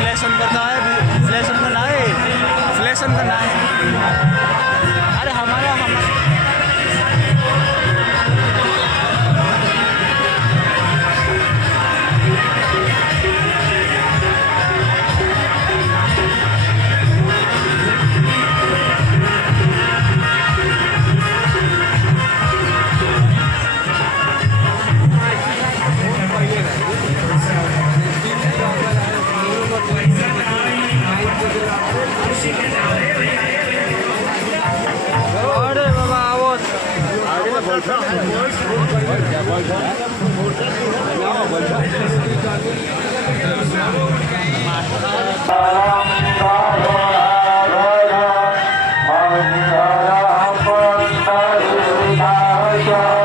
फ्लैशन करना है, फ्लैशन करना है, फ्लैशन करना है। अरे हमारा अरे बाबा आओ आगे तो बोल Hare